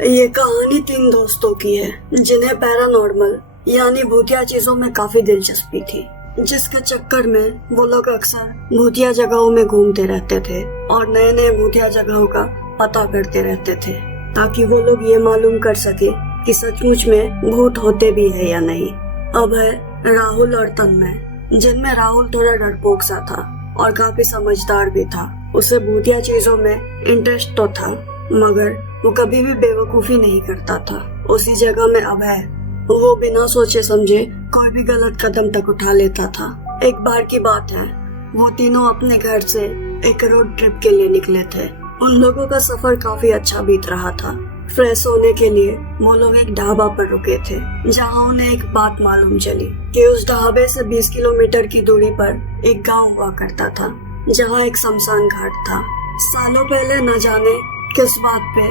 ये कहानी 3 दोस्तों की है जिन्हें पैरानॉर्मल यानी भूतिया चीजों में काफी दिलचस्पी थी, जिसके चक्कर में वो लोग अक्सर भूतिया जगहों में घूमते रहते थे और नए नए भूतिया जगहों का पता करते रहते थे ताकि वो लोग ये मालूम कर सके कि सचमुच में भूत होते भी है या नहीं। अब है राहुल और तन्मय, जिनमें राहुल थोड़ा डरपोक सा था और काफी समझदार भी था। उसे भूतिया चीजों में इंटरेस्ट तो था, मगर वो कभी भी बेवकूफी नहीं करता था। उसी जगह में अभय, वो बिना सोचे समझे कोई भी गलत कदम तक उठा लेता था। एक बार की बात है, वो तीनों अपने घर से एक रोड ट्रिप के लिए निकले थे। उन लोगों का सफर काफी अच्छा बीत रहा था। फ्रेश होने के लिए वो लोग एक ढाबा पर रुके थे, जहां उन्हें एक बात मालूम चली कि उस ढाबे से 20 किलोमीटर की दूरी पर एक गांव हुआ करता था, जहां एक शमशान घाट था। सालों पहले न जाने किस बात पे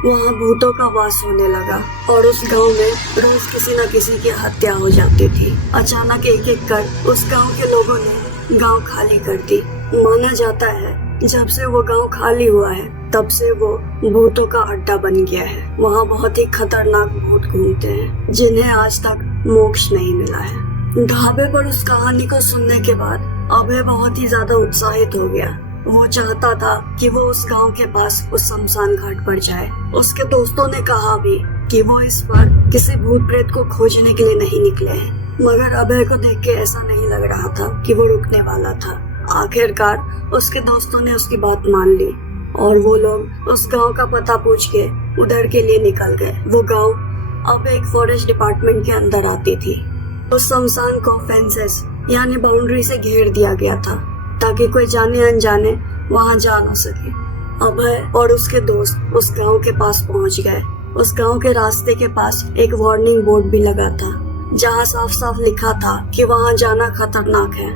वहाँ भूतों का वास होने लगा और उस गांव में रोज किसी न किसी की हत्या हो जाती थी। अचानक एक एक कर उस गांव के लोगों ने गांव खाली कर दी। माना जाता है जब से वो गांव खाली हुआ है तब से वो भूतों का अड्डा बन गया है। वहाँ बहुत ही खतरनाक भूत घूमते हैं जिन्हें आज तक मोक्ष नहीं मिला है। ढाबे पर उस कहानी को सुनने के बाद अभय बहुत ही ज्यादा उत्साहित हो गया। वो चाहता था कि वो उस गांव के पास उस शमशान घाट पर जाए। उसके दोस्तों ने कहा भी कि वो इस बार किसी भूत प्रेत को खोजने के लिए नहीं निकले हैं, मगर अभय को देख के ऐसा नहीं लग रहा था कि वो रुकने वाला था। आखिरकार उसके दोस्तों ने उसकी बात मान ली और वो लोग उस गांव का पता पूछ के उधर के लिए निकल गए। वो गांव अब एक फॉरेस्ट डिपार्टमेंट के अंदर आती थी। उस शमशान को फेंसेस यानी बाउंड्री से घेर दिया गया था ताकि कोई जाने अनजाने वहां जा न सके। अभय और उसके दोस्त उस गांव के पास पहुंच गए। उस गांव के रास्ते के पास एक वार्निंग बोर्ड भी लगा था, जहां साफ साफ लिखा था कि वहां जाना खतरनाक है।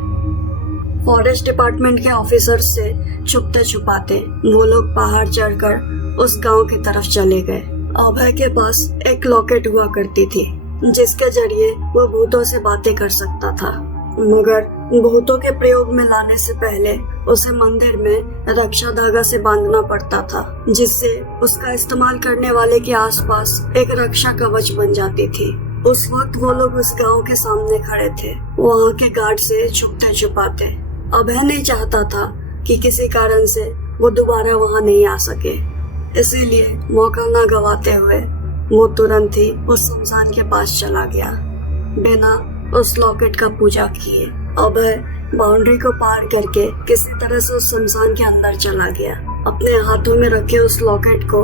फॉरेस्ट डिपार्टमेंट के ऑफिसर्स से छुपते छुपाते वो लोग पहाड़ चढ़कर उस गांव की तरफ चले गए। अभय के पास एक लॉकेट हुआ करती थी, जिसके जरिए वो भूतों से बातें कर सकता था, मगर भूतों के प्रयोग में लाने से पहले उसे मंदिर में रक्षा धागा से बांधना पड़ता था, जिससे उसका इस्तेमाल करने वाले के आसपास एक रक्षा कवच बन जाती थी। उस वक्त वो लोग उस गांव के सामने खड़े थे, वहाँ के गार्ड से छुपते छुपाते। अभय नहीं चाहता था कि किसी कारण से वो दोबारा वहाँ नहीं आ सके, इसीलिए मौका न गवाते हुए वो तुरंत ही उस शमशान के पास चला गया। बिना उस लॉकेट का पूजा किए अभय बाउंड्री को पार करके किसी तरह से उस शमशान के अंदर चला गया। अपने हाथों में रखे उस लॉकेट को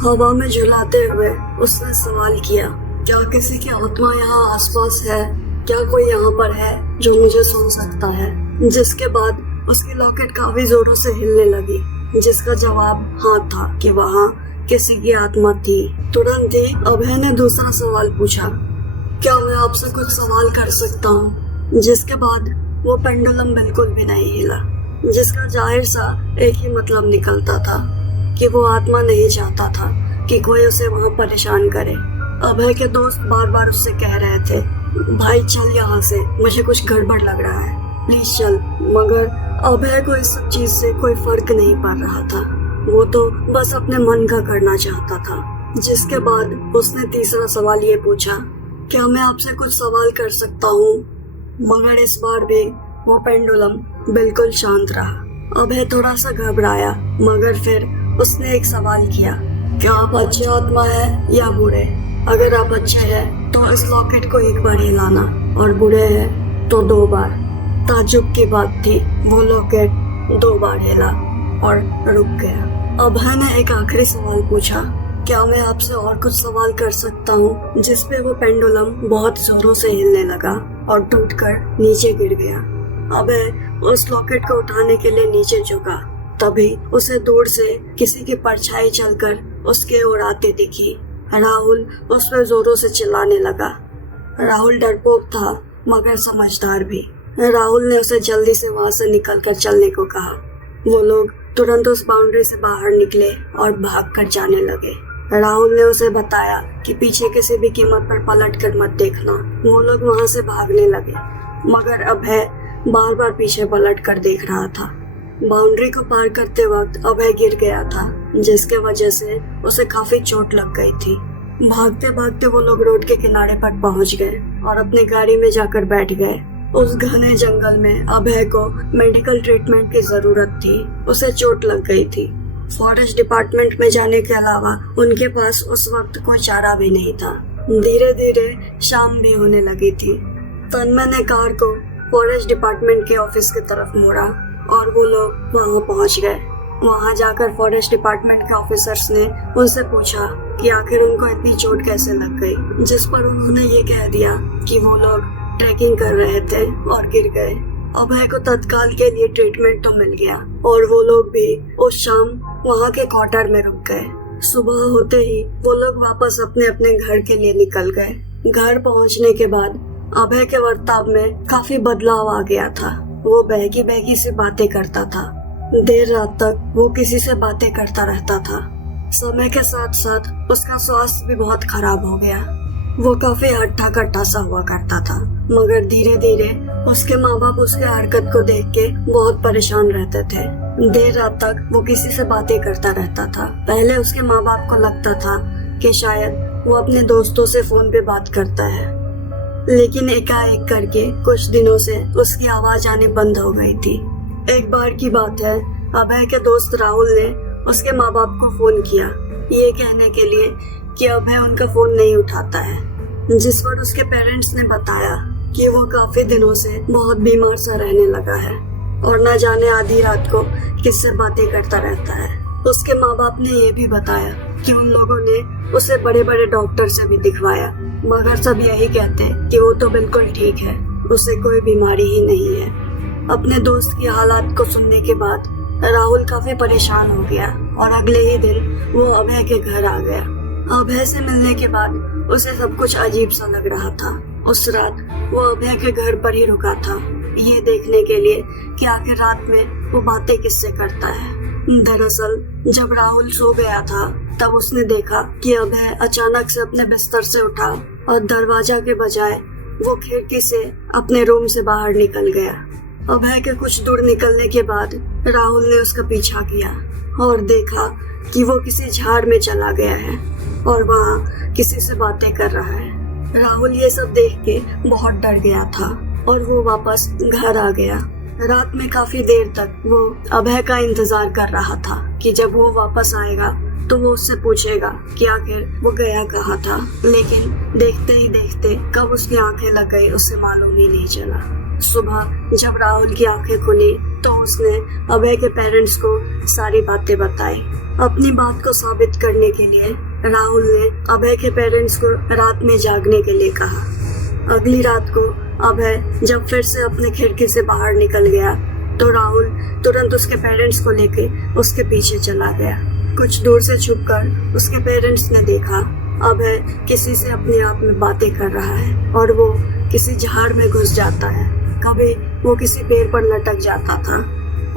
हवा में झुलाते हुए उसने सवाल किया, क्या किसी की आत्मा यहाँ आसपास है? क्या कोई यहाँ पर है जो मुझे सुन सकता है? जिसके बाद उसकी लॉकेट काफी जोरों से हिलने लगी, जिसका जवाब हाँ था कि वहाँ किसी की आत्मा थी। तुरंत ही अभय ने दूसरा सवाल पूछा, क्या मैं आपसे कुछ सवाल कर सकता हूँ? जिसके बाद वो पेंडुलम बिल्कुल भी नहीं हिला, जिसका जाहिर सा एक ही मतलब निकलता था कि वो आत्मा नहीं चाहता था कि कोई उसे वहाँ परेशान करे। अभय के दोस्त बार बार उससे कह रहे थे, भाई चल यहाँ से, मुझे कुछ गड़बड़ लग रहा है, प्लीज चल। मगर अभय को इस सब चीज से कोई फर्क नहीं पड़ रहा था। वो तो बस अपने मन का करना चाहता था। जिसके बाद उसने तीसरा सवाल ये पूछा, क्या मैं आपसे कुछ सवाल कर सकता हूँ? मगर इस बार भी वो पेंडुलम बिल्कुल शांत रहा। अभय थोड़ा सा घबराया, मगर फिर उसने एक सवाल किया, क्या आप अच्छे आत्मा है या बुरे? अगर आप अच्छे हैं तो इस लॉकेट को एक बार हिलाना, और बुरे हैं तो 2 बार। ताज्जुब की बात थी, वो लॉकेट 2 बार हिला और रुक गया। अभय ने एक आखिरी सवाल पूछा, क्या मैं आपसे और कुछ सवाल कर सकता हूँ? जिसपे वो पेंडुलम बहुत जोरों से हिलने लगा और टूटकर नीचे गिर गया। अभय उस लॉकेट को उठाने के लिए नीचे झुका, तभी उसे दूर से किसी की परछाई चलकर उसके ओर आती दिखी। राहुल उस पर जोरों से चिल्लाने लगा। राहुल डरपोक था मगर समझदार भी। राहुल ने उसे जल्दी से वहां से निकलकर चलने को कहा। वो लोग तुरंत उस बाउंड्री से बाहर निकले और भागकर जाने लगे। राहुल ने उसे बताया कि पीछे किसी भी कीमत पर पलट कर मत देखना। वो लोग वहां से भागने लगे, मगर अभय बार बार पीछे पलट कर देख रहा था। बाउंड्री को पार करते वक्त अभय गिर गया था जिसके वजह से उसे काफी चोट लग गई थी। भागते भागते वो लोग रोड के किनारे पर पहुंच गए और अपनी गाड़ी में जाकर बैठ गए। उस घने जंगल में अभय को मेडिकल ट्रीटमेंट की जरूरत थी। उसे चोट लग गई थी। फॉरेस्ट डिपार्टमेंट में जाने के अलावा उनके पास उस वक्त कोई चारा भी नहीं था। धीरे धीरे शाम भी होने लगी थी। तन्मय ने कार को फॉरेस्ट डिपार्टमेंट के ऑफिस की तरफ मोड़ा और वो लोग वहां पहुंच गए। वहां जाकर फॉरेस्ट डिपार्टमेंट के ऑफिसर्स ने उनसे पूछा कि आखिर उनको इतनी चोट कैसे लग गई, जिस पर उन्होंने ये कह दिया कि वो लोग ट्रैकिंग कर रहे थे और गिर गए। अभय को तत्काल के लिए ट्रीटमेंट तो मिल गया और वो लोग भी उस शाम वहाँ के क्वार्टर में रुक गए। सुबह होते ही वो लोग वापस अपने अपने घर के लिए निकल गए। घर पहुँचने के बाद अभय के बर्ताव में काफी बदलाव आ गया था। वो बहकी बहकी से बातें करता था। देर रात तक वो किसी से बातें करता रहता था। समय के साथ साथ उसका स्वास्थ्य भी बहुत खराब हो गया। वो काफी हट्टा कट्टा सा हुआ करता था, मगर धीरे धीरे उसके माँ बाप उसके हरकत को देख के बहुत परेशान रहते थे। देर रात तक वो किसी से बातें करता रहता था। पहले उसके माँ बाप को लगता था कि शायद वो अपने दोस्तों से फोन पे बात करता है, लेकिन एकाएक करके कुछ दिनों से उसकी आवाज आनी बंद हो गई थी। एक बार की बात है, अभय के दोस्त राहुल ने उसके माँ बाप को फोन किया ये कहने के लिए कि अभय उनका फोन नहीं उठाता है, जिस पर उसके पेरेंट्स ने बताया कि वो काफी दिनों से बहुत बीमार सा रहने लगा है और न जाने आधी रात को किससे बातें करता रहता है। उसके माँ बाप ने ये भी बताया कि उन लोगों ने उसे बड़े बड़े डॉक्टर से भी दिखवाया, मगर सब यही कहते कि वो तो बिल्कुल ठीक है, उसे कोई बीमारी ही नहीं है। अपने दोस्त की हालात को सुनने के बाद राहुल काफी परेशान हो गया और अगले ही दिन वो अभय के घर आ गया। अभय से मिलने के बाद उसे सब कुछ अजीब सा लग रहा था। उस रात वो अभय के घर पर ही रुका था, ये देखने के लिए कि आखिर रात में वो बातें किससे करता है। दरअसल जब राहुल सो गया था तब उसने देखा कि अभय अचानक से अपने बिस्तर से उठा और दरवाजा के बजाय वो खिड़की से अपने रूम से बाहर निकल गया। अभय के कुछ दूर निकलने के बाद राहुल ने उसका पीछा किया और देखा कि वो किसी झाड़ में चला गया है और वहाँ किसी से बातें कर रहा है। राहुल ये सब देख के बहुत डर गया था और वो वापस घर आ गया। रात में काफी देर तक वो अभय का इंतजार कर रहा था कि जब वो वापस आएगा तो वो उससे पूछेगा कि आखिर वो गया कहाँ था, लेकिन देखते ही देखते कब उसकी आंखें लग गई उसे मालूम ही नहीं चला। सुबह जब राहुल की आंखें खुली तो उसने अभय के पेरेंट्स को सारी बातें बताई। अपनी बात को साबित करने के लिए राहुल ने अभय के पेरेंट्स को रात में जागने के लिए कहा। अगली रात को अभय जब फिर से अपने खिड़की से बाहर निकल गया तो राहुल तुरंत उसके पेरेंट्स को लेके उसके पीछे चला गया। कुछ दूर से छुपकर उसके पेरेंट्स ने देखा अभय किसी से अपने आप में बातें कर रहा है और वो किसी झाड़ में घुस जाता है। कभी वो किसी पेड़ पर लटक जाता था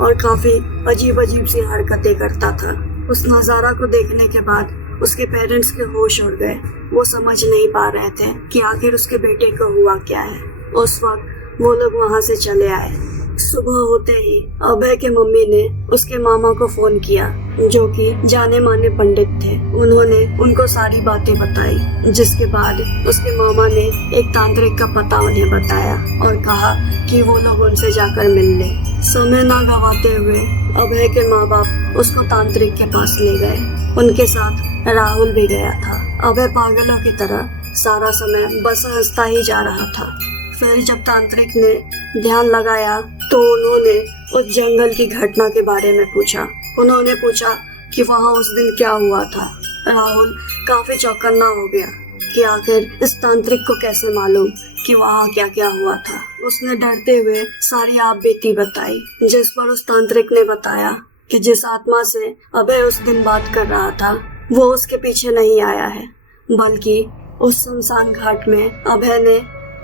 और काफी अजीब अजीब सी हरकतें करता था। उस नजारा को देखने के बाद उसके पेरेंट्स के होश उड़ गए। वो समझ नहीं पा रहे थे कि आखिर उसके बेटे को हुआ क्या है। उस वक्त वो लोग वहाँ से चले आए। सुबह होते ही अभय के मम्मी ने उसके मामा को फोन किया, जो कि जाने माने पंडित थे। उन्होंने उनको सारी बातें बताई, जिसके बाद उसके मामा ने एक तांत्रिक का पता उन्हें बताया और कहा कि वो लोग उनसे जाकर मिल ले। समय ना गवाते हुए अभय के माँ बाप उसको तांत्रिक के पास ले गए। उनके साथ राहुल भी गया था। अभय पागलों की तरह सारा समय बस हंसता ही जा रहा था। फिर जब तांत्रिक ने ध्यान लगाया तो उन्होंने उस जंगल की घटना के बारे में पूछा। उन्होंने पूछा कि वहाँ उस दिन क्या हुआ था। राहुल काफी चौकन्ना हो गया कि आखिर इस तांत्रिक को कैसे मालूम कि वहाँ क्या क्या हुआ था। उसने डरते हुए सारी आप बीती बताई, जिस पर उस तांत्रिक ने बताया कि जिस आत्मा से अभय उस दिन बात कर रहा था वो उसके पीछे नहीं आया है, बल्कि उस शमशान घाट में अभय ने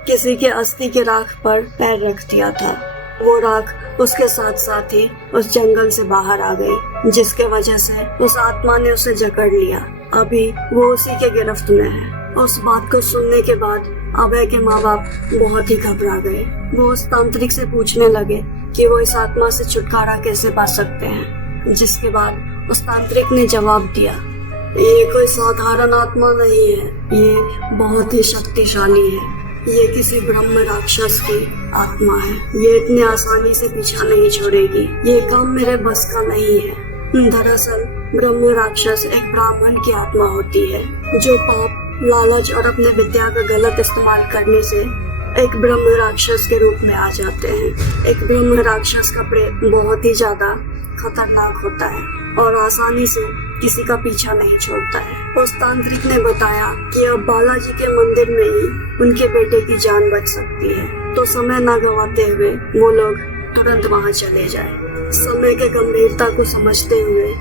किसी के अस्थि के राख पर पैर रख दिया था। वो राख उसके साथ साथ ही उस जंगल से बाहर आ गई, जिसके वजह से उस आत्मा ने उसे जकड़ लिया। अभी वो उसी के गिरफ्त में है। उस बात को सुनने के बाद अभय के माँ बाप बहुत ही घबरा गए। वो उस तांत्रिक से पूछने लगे कि वो इस आत्मा से छुटकारा कैसे पा सकते हैं, जिसके बाद उस तांत्रिक ने जवाब दिया, ये कोई साधारण आत्मा नहीं है, ये बहुत ही शक्तिशाली है। ये किसी ब्रह्म राक्षस की आत्मा है। ये इतने आसानी से पीछा नहीं छोड़ेगी। ये काम मेरे बस का नहीं है। दरअसल ब्रह्म राक्षस एक ब्राह्मण की आत्मा होती है जो पाप, लालच और अपने विद्या का गलत इस्तेमाल करने से एक ब्रह्म राक्षस के रूप में आ जाते हैं। एक ब्रह्म राक्षस का प्रेत बहुत ही ज्यादा खतरनाक होता है और आसानी से किसी का पीछा नहीं छोड़ता है। उस तांत्रिक ने बताया कि अब बालाजी के मंदिर में ही उनके बेटे की जान बच सकती है, तो समय न गवाते हुए वो लोग तुरंत वहां चले जाए। समय के गंभीरता को समझते हुए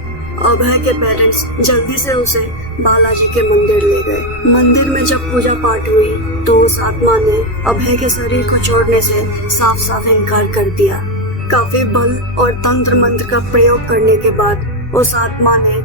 अभय के पेरेंट्स जल्दी से उसे बालाजी के मंदिर ले गए। मंदिर में जब पूजा पाठ हुई तो उस आत्मा ने अभय के शरीर को छोड़ने से साफ साफ इनकार कर दिया। काफी बल और तंत्र मंत्र का प्रयोग करने के बाद उस आत्मा ने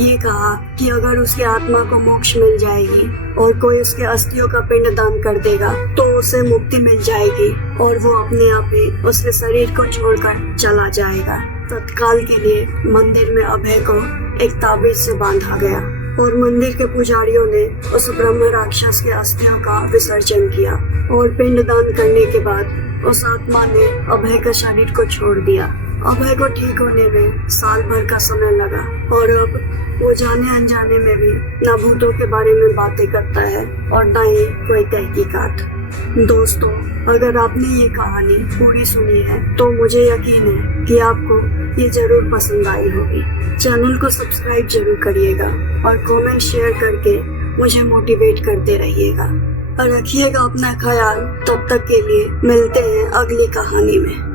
ये कहा कि अगर उसकी आत्मा को मोक्ष मिल जाएगी और कोई उसके अस्थियों का पिंड दान कर देगा तो उसे मुक्ति मिल जाएगी और वो अपने आप ही उसके शरीर को छोड़कर चला जाएगा। तत्काल के लिए मंदिर में अभय को एक ताबीज से बांधा गया और मंदिर के पुजारियों ने उस ब्रह्म राक्षस के अस्थियों का विसर्जन किया और पिंड दान करने के बाद उस आत्मा ने अभय का शरीर को छोड़ दिया। अभय को ठीक होने में साल भर का समय लगा और अब वो जाने अनजाने में भी ना भूतों के बारे में बातें करता है और ना ही कोई तहकीकात। दोस्तों, अगर आपने ये कहानी पूरी सुनी है तो मुझे यकीन है कि आपको ये जरूर पसंद आई होगी। चैनल को सब्सक्राइब जरूर करिएगा और कमेंट शेयर करके मुझे मोटिवेट करते रहिएगा और रखिएगा अपना ख्याल। तब तक के लिए मिलते हैं अगली कहानी में।